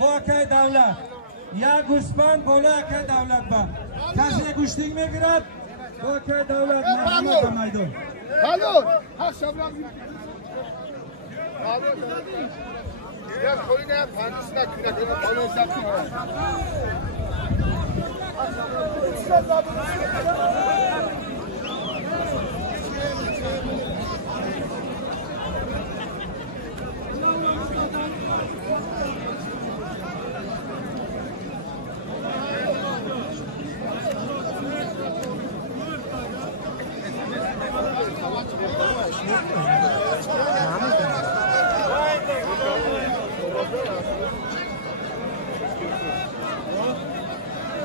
با که دولت یا گوسفند بالا که دولت با کسی گوشتینگ میگیرد با که دولت محمد میدون Hallo, hast du aber Ya koyuna panisine kürekene koyuna yapıyor.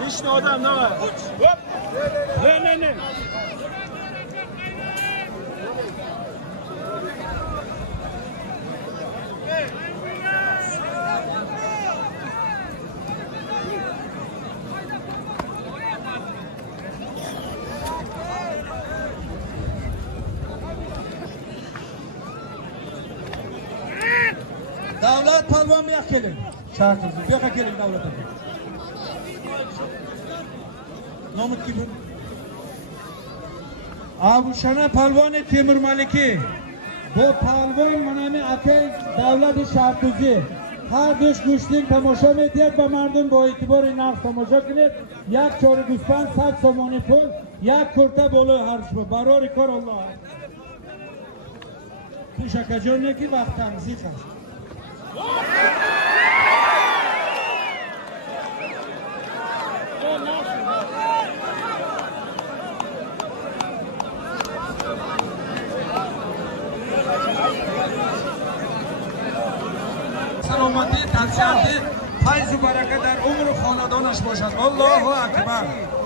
Hiç ne adam ne var? Ne. Davlat palvan bir kelin. Şarkımızı bir kelin davlatı. Nomut gibi. Abuşana palvan Temur Maliki. Bu palvan manami akay davlat şarkıcı. Her düş güçlüğün tamaşa mediyet ve mardum bu itibarı narf tamaşa kinir. Yak çoru guspan saç somoni pul. Yak kurta bolu harçma. Barori kor Allah. Tu şakacı ne ki vaktan zikar. سلامتی تنسیتی فیض و برکت در عمر و خاندانش باشد. الله اکبر.